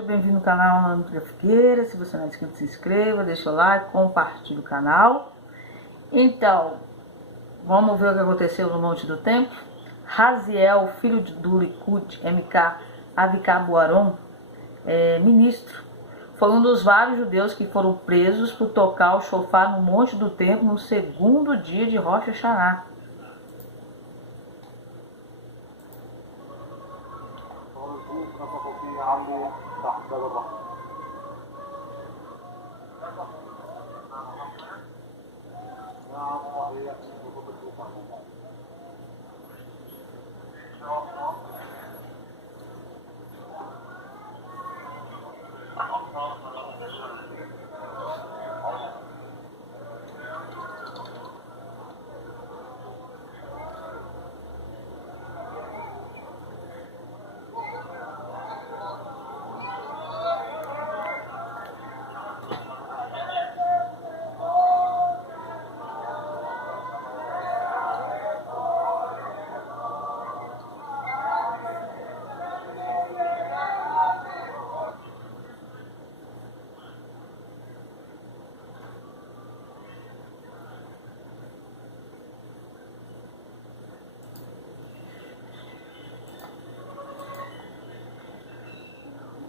Seja bem-vindo ao canal Ana Nutria Figueira. Se você não é inscrito, se inscreva, deixa o like, compartilhe o canal. Então, vamos ver o que aconteceu no Monte do Templo. Raziel, filho do Likud, MK Avicabu Aron, ministro, foi um dos vários judeus que foram presos por tocar o shofar no Monte do Templo no segundo dia de Rosh Hashanah.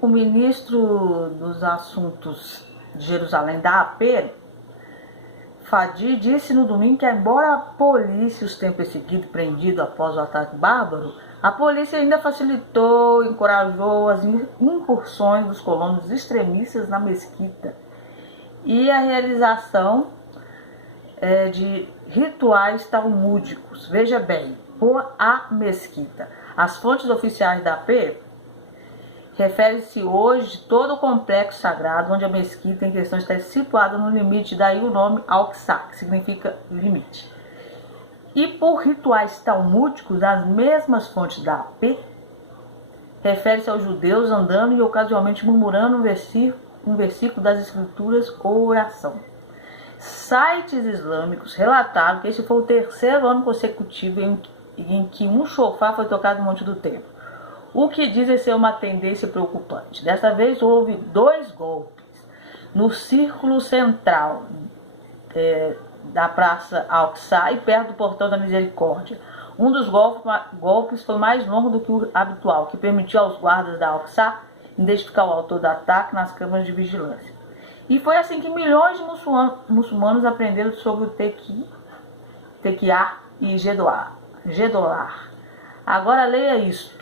O ministro dos Assuntos de Jerusalém, da AP, Fadi, disse no domingo que, embora a polícia os tenha perseguido e prendido após o ataque bárbaro, a polícia ainda facilitou e encorajou as incursões dos colonos extremistas na mesquita e a realização de rituais talmúdicos. Veja bem, por a mesquita. As fontes oficiais da AP refere-se hoje todo o complexo sagrado onde a mesquita em questão está situada no limite, daí o nome Al-Aqsa, que significa limite. E por rituais talmúdicos, as mesmas fontes da AP refere-se aos judeus andando e ocasionalmente murmurando um versículo das escrituras ou oração. Sites islâmicos relataram que esse foi o terceiro ano consecutivo em que um shofar foi tocado no Monte do Templo, o que dizem ser uma tendência preocupante. Dessa vez houve 2 golpes no círculo central da Praça Al-Aqsa e perto do Portão da Misericórdia. Um dos golpes foi mais longo do que o habitual, que permitiu aos guardas da Al-Aqsa identificar o autor do ataque nas câmeras de vigilância. E foi assim que milhões de muçulmanos aprenderam sobre o Tequiá e Gedolar. Agora leia isto.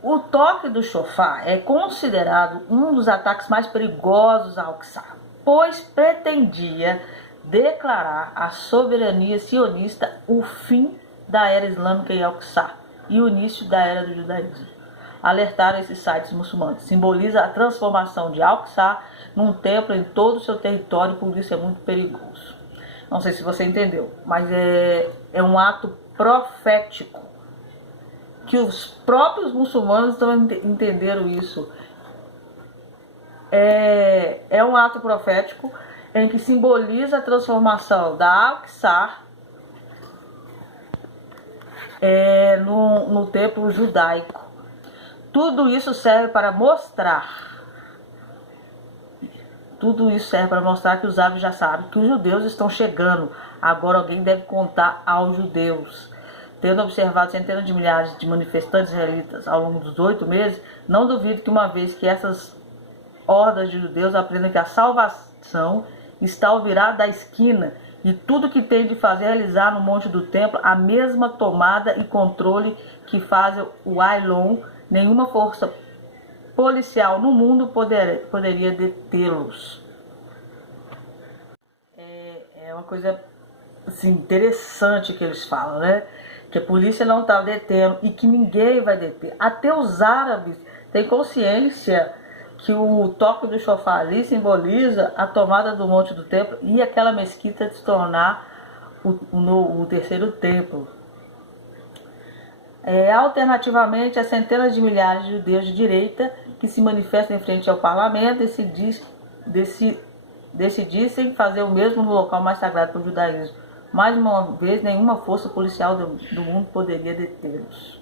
O toque do shofar é considerado um dos ataques mais perigosos ao Al-Aqsa, pois pretendia declarar a soberania sionista, o fim da era islâmica em Al-Aqsa e o início da era do judaísmo. Alertaram esses sites muçulmanos. Simboliza a transformação de Al-Aqsa num templo em todo o seu território, por isso é muito perigoso. Não sei se você entendeu, mas é um ato profético, que os próprios muçulmanos entenderam isso. É um ato profético em que simboliza a transformação da Al-Aqsa no templo judaico. Tudo isso serve para mostrar que os árabes já sabem que os judeus estão chegando. Agora alguém deve contar aos judeus. Tendo observado centenas de milhares de manifestantes israelitas ao longo dos 8 meses, não duvido que uma vez que essas hordas de judeus aprendam que a salvação está ao virar da esquina e tudo que tem de fazer é realizar no Monte do Templo a mesma tomada e controle que faz o Ailon, nenhuma força policial no mundo poderia detê-los. É uma coisa assim, interessante que eles falam, né? Que a polícia não está detendo e que ninguém vai deter. Até os árabes têm consciência que o toque do shofar ali simboliza a tomada do Monte do Templo e aquela mesquita se tornar o terceiro templo. Alternativamente, as centenas de milhares de judeus de direita que se manifestam em frente ao parlamento decidissem fazer o mesmo no local mais sagrado para o judaísmo. Mais uma vez, nenhuma força policial do mundo poderia detê-los.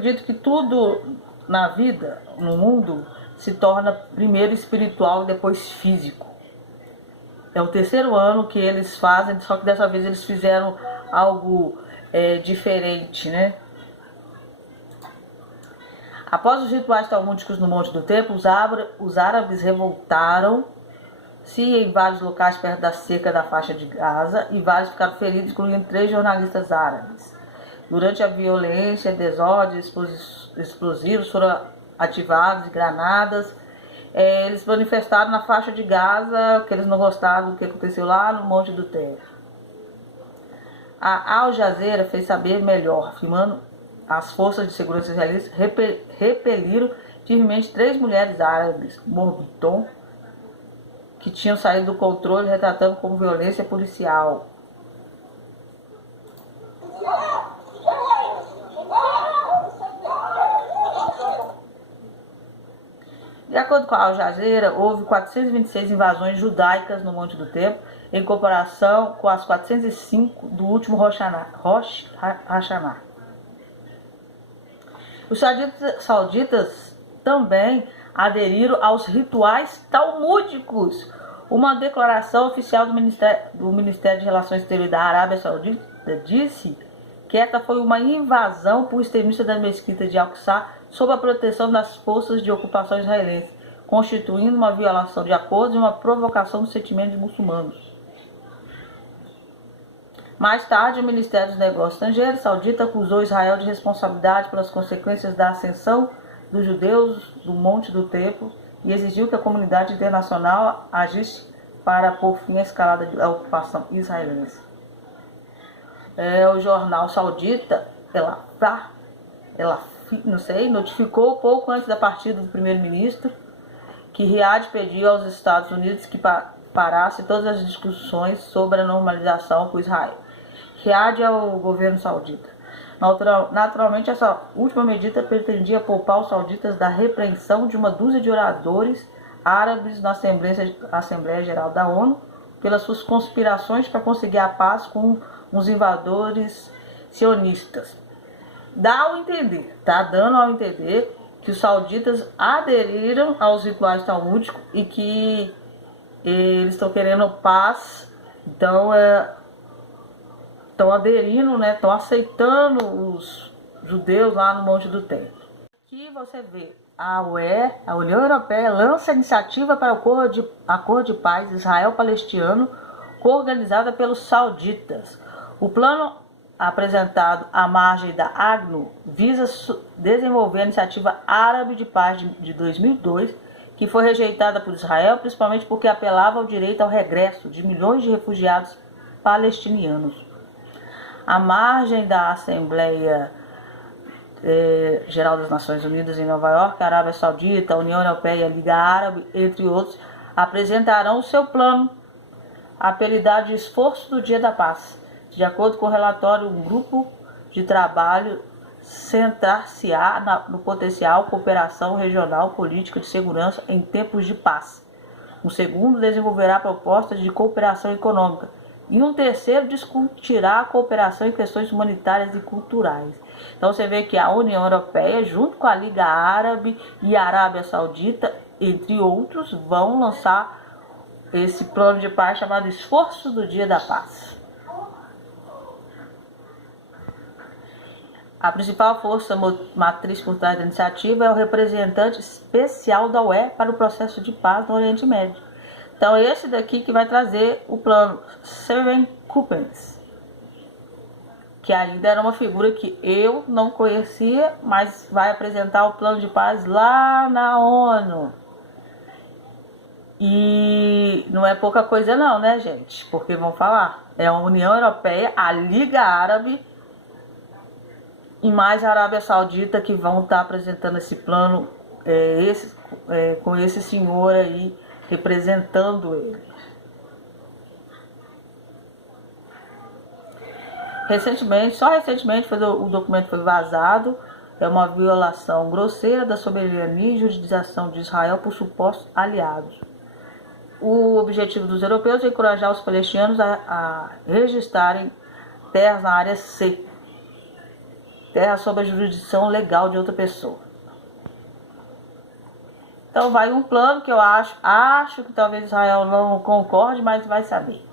acredito que tudo na vida, no mundo, se torna primeiro espiritual e depois físico. É o terceiro ano que eles fazem, só que dessa vez eles fizeram algo diferente, né? Após os rituais talmúdicos no Monte do Templo, os árabes revoltaram-se em vários locais perto da cerca da faixa de Gaza e vários ficaram feridos, incluindo 3 jornalistas árabes. Durante a violência, desordens, explosivos foram ativados e granadas. Eles manifestaram na faixa de Gaza que eles não gostaram do que aconteceu lá no Monte do Templo. A Al Jazeera fez saber melhor, afirmando as forças de segurança israelenses repeliram firmemente 3 mulheres árabes, Morbiton, que tinham saído do controle, retratando como violência policial. De acordo com a Al Jazeera, houve 426 invasões judaicas no Monte do Templo, em comparação com as 405 do último Rosh Hashanah. Os sauditas também aderiram aos rituais talmúdicos. Uma declaração oficial do Ministério de Relações Exteriores da Arábia Saudita disse que esta foi uma invasão por extremistas da mesquita de Al-Aqsa sob a proteção das forças de ocupação israelenses, constituindo uma violação de acordos e uma provocação dos sentimentos muçulmanos. Mais tarde, o Ministério dos Negócios Estrangeiros saudita acusou Israel de responsabilidade pelas consequências da ascensão dos judeus do Monte do Templo e exigiu que a comunidade internacional agisse para pôr fim à escalada da ocupação israelense. O jornal saudita, notificou pouco antes da partida do primeiro-ministro que Riad pediu aos Estados Unidos que parasse todas as discussões sobre a normalização com Israel. Riad é o governo saudita. Naturalmente, essa última medida pretendia poupar os sauditas da repreensão de uma dúzia de oradores árabes na Assembleia Geral da ONU pelas suas conspirações para conseguir a paz com os invasores sionistas. Está dando ao entender que os sauditas aderiram aos rituais talmúdicos e que eles estão querendo paz, então estão aderindo, né? Estão aceitando os judeus lá no Monte do Templo. Aqui você vê a UE, a União Europeia, lança a iniciativa para o Acordo de Paz Israel-Palestino, coorganizada pelos sauditas. O plano apresentado à margem da ACNUR visa desenvolver a Iniciativa Árabe de Paz de 2002, que foi rejeitada por Israel, principalmente porque apelava ao direito ao regresso de milhões de refugiados palestinianos. À margem da Assembleia Geral das Nações Unidas em Nova York, a Arábia Saudita, a União Europeia, a Liga Árabe, entre outros, apresentarão o seu plano, apelidado de Esforço do Dia da Paz. De acordo com o relatório, um grupo de trabalho centrar-se-á no potencial cooperação regional política de segurança em tempos de paz. Um segundo desenvolverá propostas de cooperação econômica. E um terceiro discutirá a cooperação em questões humanitárias e culturais. Então você vê que a União Europeia, junto com a Liga Árabe e a Arábia Saudita, entre outros, vão lançar esse plano de paz chamado Esforço do Dia da Paz. A principal força matriz por trás da iniciativa é o representante especial da UE para o processo de paz no Oriente Médio. Então esse daqui que vai trazer o plano, Seven Coupens, que ainda era uma figura que eu não conhecia, mas vai apresentar o plano de paz lá na ONU. E não é pouca coisa não, né, gente? Porque vão falar, é a União Europeia, a Liga Árabe e mais a Arábia Saudita que vão estar apresentando esse plano, com esse senhor aí representando ele. Só recentemente o documento foi vazado. É uma violação grosseira da soberania e jurisdição de Israel por supostos aliados. O objetivo dos europeus é encorajar os palestinos a registrarem terras na área C. terra sob a jurisdição legal de outra pessoa. Então vai um plano que eu acho que talvez Israel não concorde, mas vai saber.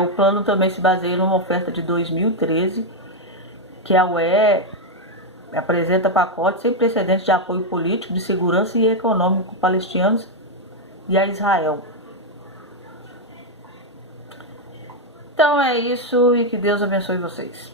O plano também se baseia numa oferta de 2013, que a UE apresenta pacote sem precedentes de apoio político, de segurança e econômico palestinos e a Israel. Então é isso e que Deus abençoe vocês.